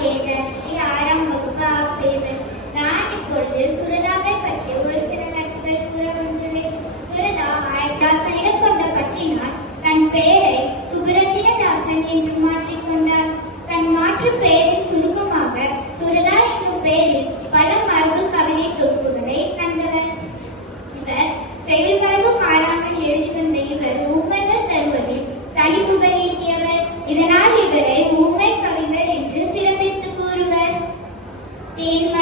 கேட்ட ஸ்ரீ ஆறாம் வகுப்பு பற்றி ஒரு சில கருத்துக்கள் கூற வந்துள்ளேன். சுரதா ஆயதாசனிடம் கொண்ட பற்றினால் தன் பெயரை சுபரத்தினதாசன் என்று மாற்றி Ten